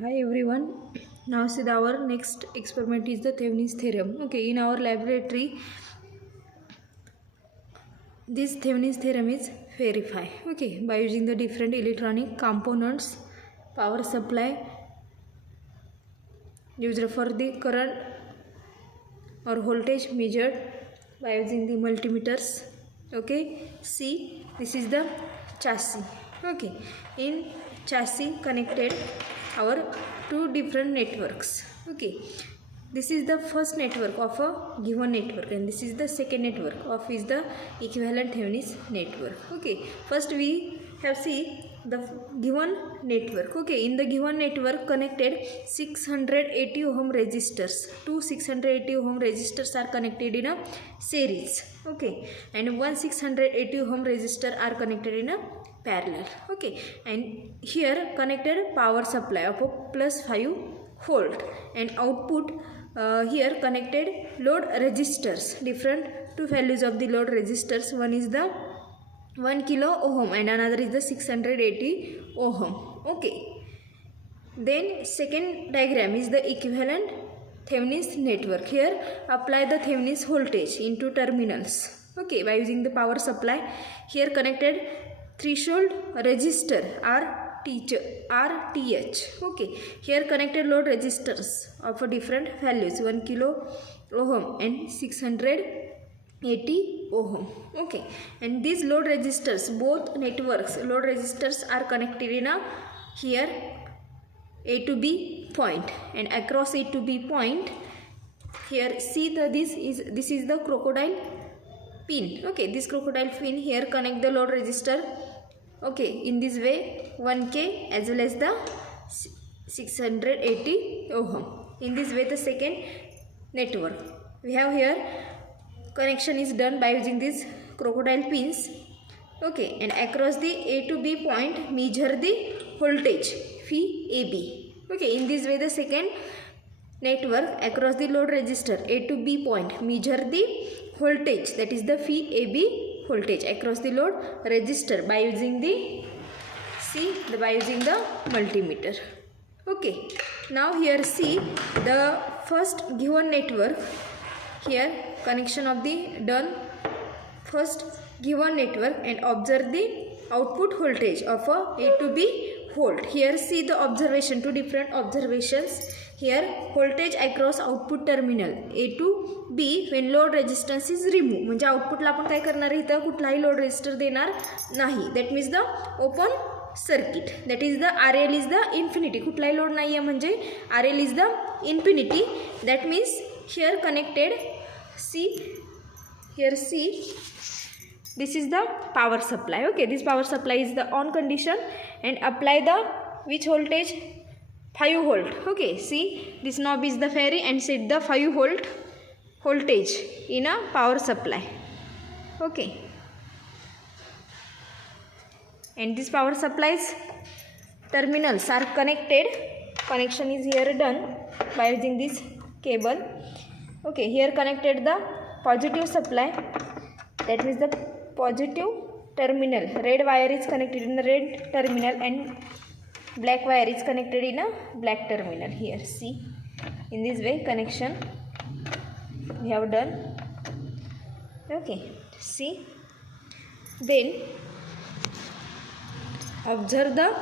Hi everyone. Now see our next experiment is the Thevenin's theorem. Okay, in our laboratory, this Thevenin's theorem is verified. Okay, by using the different electronic components, power supply used for the current or voltage measured by using the multimeters. Okay, see this is the chassis. Okay, in chassis connected our two different networks. Okay, this is the first network of a given network and this is the second network of is the equivalent Thevenin's network. Okay, first we have see the given network. Okay, in the given network connected 680 ohm resistors. Two 680 ohm resistors are connected in a series. Okay, and one 680 ohm resistor are connected in a parallel. Okay, and here connected power supply of a plus 5 volt and output here connected load resistors, different two values of the load resistors. One is the 1 kilo ohm and another is the 680 ohm. Okay, then second diagram is the equivalent Thevenin's network. Here apply the Thevenin's voltage into terminals. Okay, by using the power supply. Here connected threshold resistor RTH. Okay, here connected load resistors of different values 1 kilo ohm and 680 ohm. Okay, and these load resistors, both networks load resistors are connected in a here A to B point, and across A to B point here see the this is the crocodile pin. Okay, this crocodile pin here connect the load resistor. Okay, in this way 1K as well as the 680 ohm. In this way the second network we have here connection is done by using these crocodile pins. Okay, and across the A to B point measure the voltage phi AB. Okay, in this way the second network across the load resistor A to B point measure the voltage, that is the phi AB voltage across the load resistor by using the by using the multimeter. Okay, now here see the first given network. Here connection of the done first given network and observe the output voltage of A to B volt. Here see the observation, two different observations. Here voltage across output terminal A to B when load resistance is removed. म्हणजे आउटपुटला आपण काय करणार आहे, इथं कुठलाही load resistor देणार नाही. That means the open circuit, that is the RL is the infinity. कुठलाही लोड नाही आहे म्हणजे RL is the infinity. That means here connected see this is the power supply. Okay, this power supply is the on condition and apply the which voltage 5 volt. Okay, see this knob is the ferry and set the 5 volt voltage in a power supply. Okay, and this power supplies terminals are connected. Connection is here done by using this cable. Okay, here connected the positive supply, that means the positive terminal. Red wire is connected in the red terminal and black wire is connected in a black terminal. Here see, in this way connection we have done. Okay, see, then observe the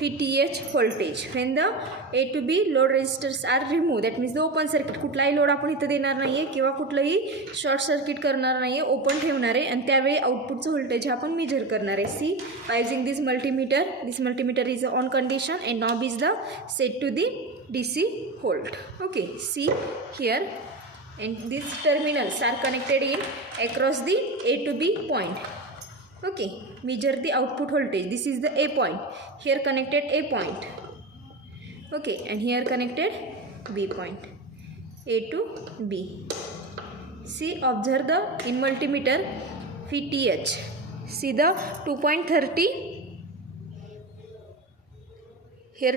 VTH voltage when the A to B load resistors are removed. That means the open circuit. कुठलाही load आपण इथं देणार नाही आहे किंवा कुठलंही short circuit करणार नाही आहे, ओपन ठेवणार आहे आणि त्यावेळी आउटपुटचं व्होल्टेज आपण मेजर करणार आहे. See by using this multimeter. This multimeter is on condition and knob is the set to the DC volt. Okay, see here, and these terminals are connected in across the A to B point. Okay, measure the output voltage. This is the A point. Here connected A point. Okay, and here connected B point. A to B. See, observe the in multimeter VTH. See the 2.30. Here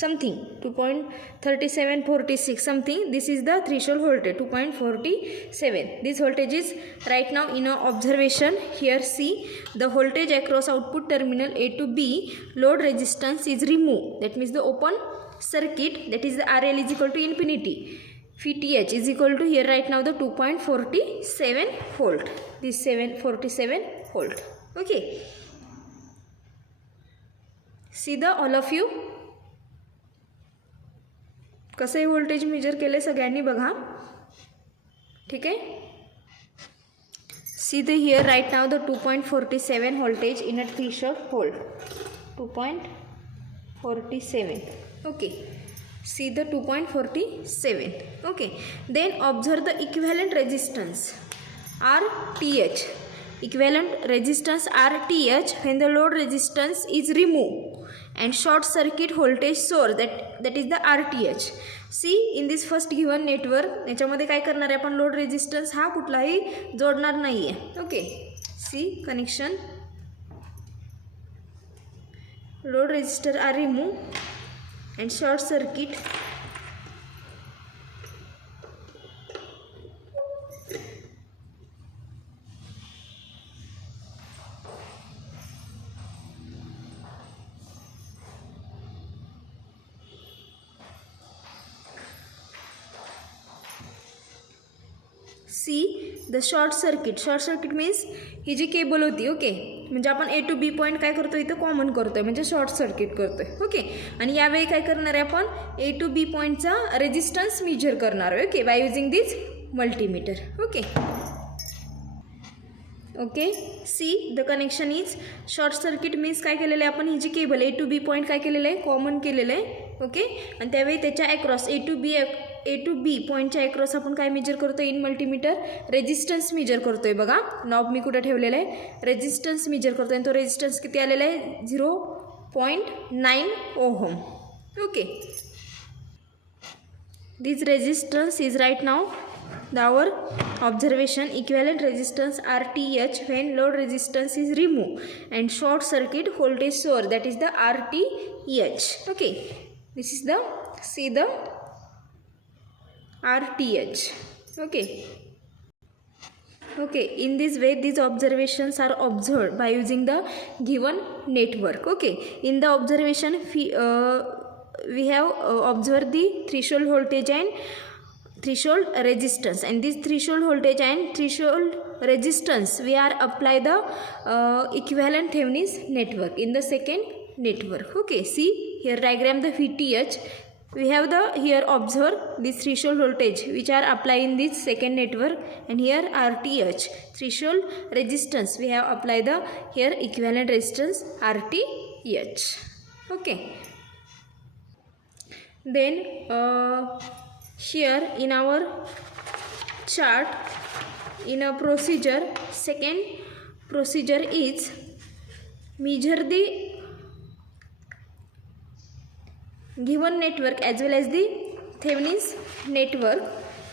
something, 2.3746 something. This is the threshold voltage, 2.47. This voltage is right now in a observation. Here see the voltage across output terminal A to B, load resistance is removed. That means the open circuit, that is the RL is equal to infinity. VTH is equal to here right now the 2.47 volt. This 747 volt. Okay. See the all of you. कसं हे voltage major केले सगळ्यांनी बघा. ठीक आहे. See the here right now the 2.47 voltage in a threshold hold. 2.47. Okay. See the 2.47. Okay. Then observe the equivalent resistance RTH. Equivalent resistance RTH when the load resistance is removed and short circuit voltage source, that is the RTH. See in this first given network याच्यामध्ये काय करणार आहे आपण, load resistance हा कुठलाही जोडणार नाही आहे. Okay. See connection, load resistor are remove and short circuit see the short circuit. Short circuit means ही जी केबल होती. ओके. म्हणजे आपण ए टू बी पॉईंट काय करतो इथं कॉमन करतोय म्हणजे शॉर्ट सर्किट करतोय. ओके. आणि यावेळी काय करणार आहे आपण, ए टू बी पॉईंटचा रेजिस्टन्स मेजर करणार आहे. Okay. By using this multimeter. Okay. Okay. See the connection is short circuit means काय केलेलं आहे आपण, ही जी cable A to B point काय केलेलं आहे कॉमन केलेलं आहे. ओके. आणि त्यावेळी त्याच्या अक्रॉस ए टू बी पॉईंटच्या अक्रॉस आपण काय मेजर करतो इन मल्टीमीटर, रेजिस्टन्स मेजर करतोय. बघा नॉब मी कुठं ठेवलेलं आहे, रेजिस्टन्स मेजर करतोय आणि तो रेजिस्टन्स किती आलेला आहे 0.9 ohm. Okay. This resistance is right now our observation equivalent resistance RTH when load resistance is removed and short circuit voltage source, that is the RTH. Okay. This is the, see the RTH. Okay. Okay. In this way these observations are observed by using the given network. Okay. In the observation we have observed the threshold voltage and threshold resistance, and this threshold voltage and threshold resistance we are apply the equivalent Thevenin's network in the second network. Okay. See here diagram the VTH. We have the here observe this threshold voltage which are apply in this second network, and here RTH threshold resistance we have apply the here equivalent resistance RTH. Okay. Then here in our chart in a procedure, second procedure is measure the given network as well as the Thevenin's network.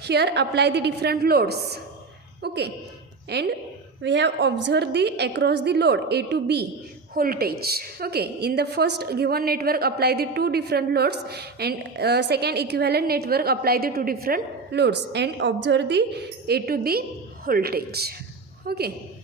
Here apply the different loads. Okay. And we have observed the across the load A to B voltage. Okay. In the first given network apply the two different loads, and second equivalent network apply the two different loads and observe the A to B voltage. Okay.